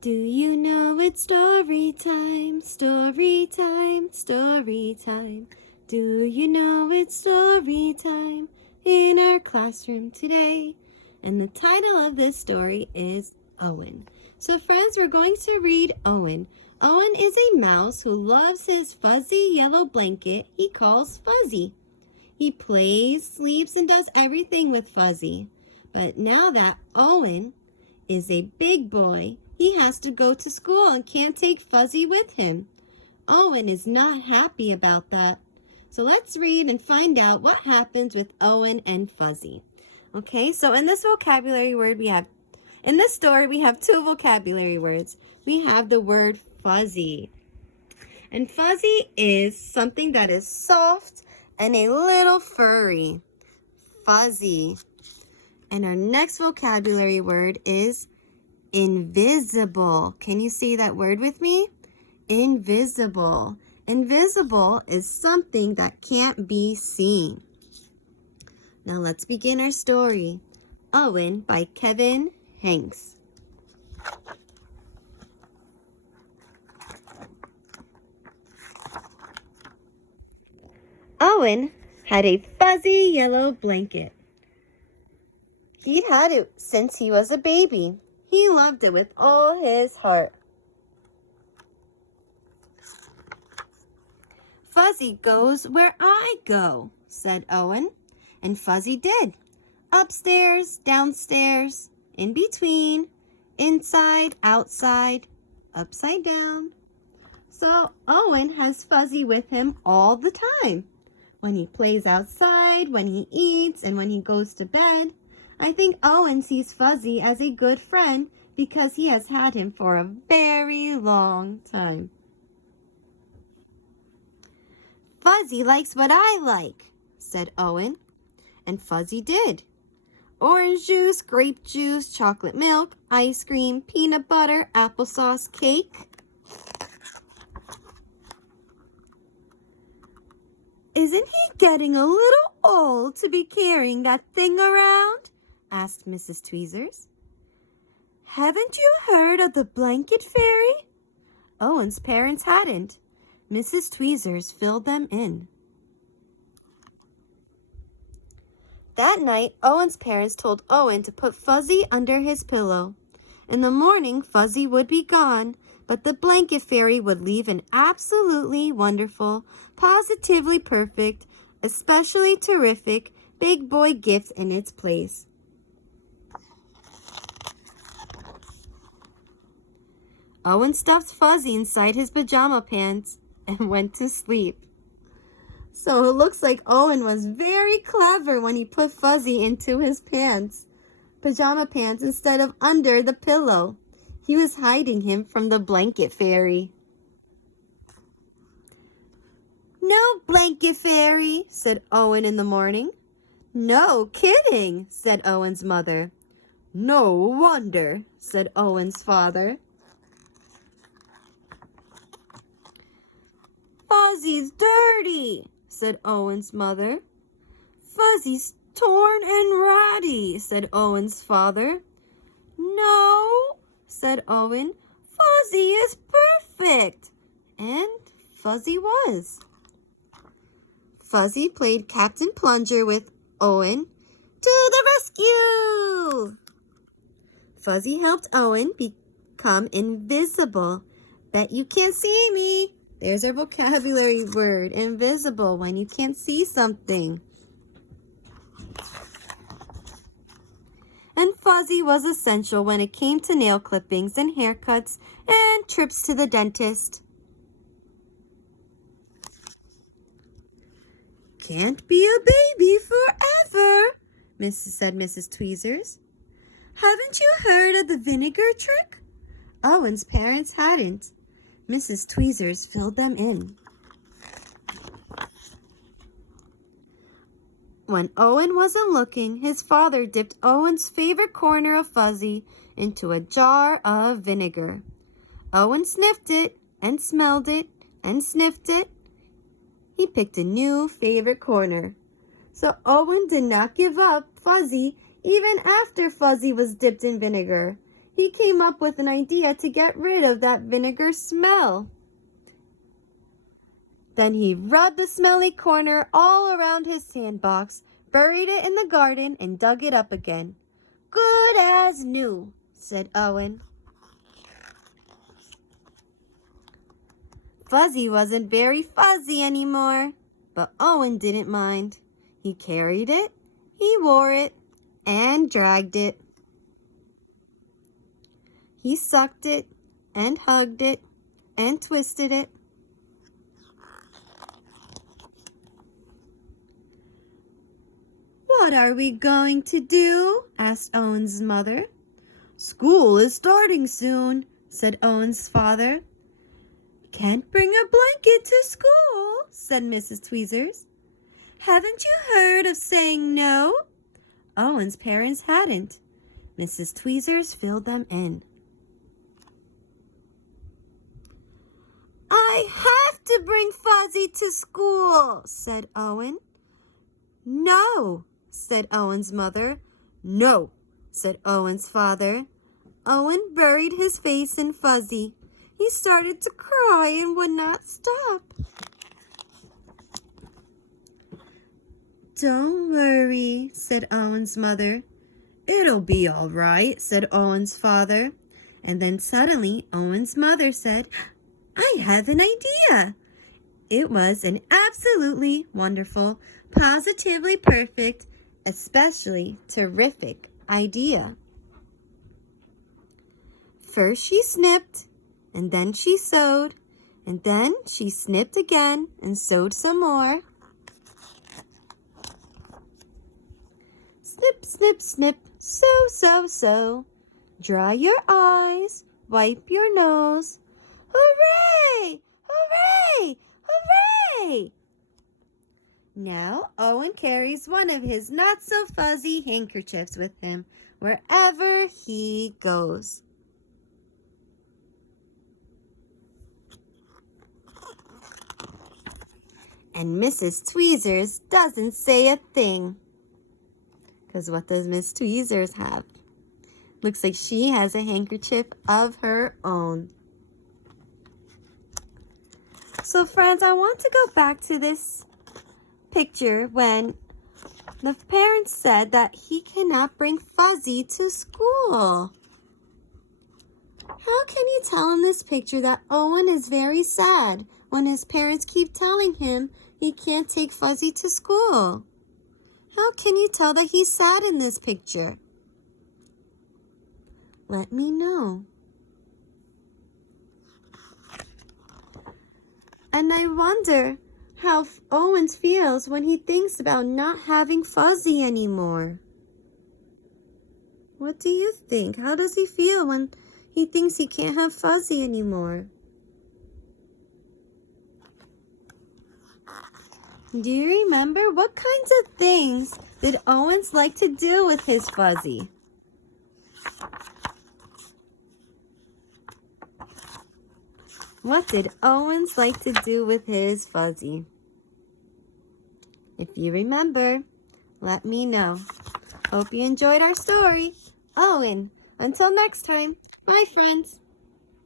Do you know it's story time, story time, story time? Do you know it's story time in our classroom today? And the title of this story is Owen. So friends, we're going to read Owen. Owen is a mouse who loves his fuzzy yellow blanket he calls Fuzzy. He plays, sleeps, and does everything with Fuzzy. But now that Owen is a big boy, he has to go to school and can't take Fuzzy with him. Owen is not happy about that. So let's read and find out what happens with Owen and Fuzzy. Okay, so in this vocabulary word in this story we have two vocabulary words. We have the word fuzzy. And fuzzy is something that is soft and a little furry. Fuzzy. And our next vocabulary word is invisible. Can you say that word with me? Invisible. Invisible is something that can't be seen. Now let's begin our story. Owen by Kevin Hanks. Owen had a fuzzy yellow blanket. He'd had it since he was a baby. He loved it with all his heart. Fuzzy goes where I go, said Owen. And Fuzzy did. Upstairs, downstairs, in between, inside, outside, upside down. So Owen has Fuzzy with him all the time. When he plays outside, when he eats, and when he goes to bed. I think Owen sees Fuzzy as a good friend because he has had him for a very long time. Fuzzy likes what I like, said Owen. And Fuzzy did. Orange juice, grape juice, chocolate milk, ice cream, peanut butter, applesauce, cake. Isn't he getting a little old to be carrying that thing around? Asked Mrs. Tweezers. Haven't you heard of the blanket fairy? Owen's parents hadn't. Mrs. Tweezers filled them in. That night, Owen's parents told Owen to put Fuzzy under his pillow. In the morning, Fuzzy would be gone, but the blanket fairy would leave an absolutely wonderful, positively perfect, especially terrific, big boy gift in its place. Owen stuffed Fuzzy inside his pajama pants and went to sleep. So it looks like Owen was very clever when he put Fuzzy into his pajama pants instead of under the pillow. He was hiding him from the blanket fairy. No, blanket fairy, said Owen in the morning. No kidding, said Owen's mother. No wonder, said Owen's father. Fuzzy's dirty, said Owen's mother. Fuzzy's torn and ratty, said Owen's father. No, said Owen. Fuzzy is perfect. And Fuzzy was. Fuzzy played Captain Plunger with Owen. To the rescue! Fuzzy helped Owen become invisible. Bet you can't see me. There's our vocabulary word, invisible, when you can't see something. And Fuzzy was essential when it came to nail clippings and haircuts and trips to the dentist. Can't be a baby forever, said Mrs. Tweezers. Haven't you heard of the vinegar trick? Owen's parents hadn't. Mrs. Tweezers filled them in. When Owen wasn't looking, his father dipped Owen's favorite corner of Fuzzy into a jar of vinegar. Owen sniffed it and smelled it and sniffed it. He picked a new favorite corner. So Owen did not give up Fuzzy even after Fuzzy was dipped in vinegar. he came up with an idea to get rid of that vinegar smell. Then he rubbed the smelly corner all around his sandbox, buried it in the garden, and dug it up again. "Good as new," said Owen. Fuzzy wasn't very fuzzy anymore, but Owen didn't mind. He carried it, he wore it, and dragged it. He sucked it, and hugged it, and twisted it. "What are we going to do?" asked Owen's mother. "School is starting soon," said Owen's father. "Can't bring a blanket to school," said Mrs. Tweezers. "Haven't you heard of saying no?" Owen's parents hadn't. Mrs. Tweezers filled them in. "I have to bring Fuzzy to school," said Owen. "No," said Owen's mother. "No," said Owen's father. Owen buried his face in Fuzzy. He started to cry and would not stop. "Don't worry," said Owen's mother. "It'll be all right," said Owen's father. And then suddenly Owen's mother said, "I have an idea." It was an absolutely wonderful, positively perfect, especially terrific idea. First she snipped, and then she sewed, and then she snipped again and sewed some more. Snip, snip, snip, sew, sew, sew. Dry your eyes, wipe your nose. Hooray! Hooray! Hooray! Now Owen carries one of his not-so-fuzzy handkerchiefs with him wherever he goes. And Mrs. Tweezers doesn't say a thing. Because what does Miss Tweezers have? Looks like she has a handkerchief of her own. So friends, I want to go back to this picture when the parents said that he cannot bring Fuzzy to school. How can you tell in this picture that Owen is very sad when his parents keep telling him he can't take Fuzzy to school? How can you tell that he's sad in this picture? Let me know. And I wonder how Owen feels when he thinks about not having Fuzzy anymore. What do you think? How does he feel when he thinks he can't have Fuzzy anymore? Do you remember what kinds of things did Owens like to do with his Fuzzy? What did Owens like to do with his Fuzzy? If you remember, let me know. Hope you enjoyed our story. Owen, until next time, bye friends.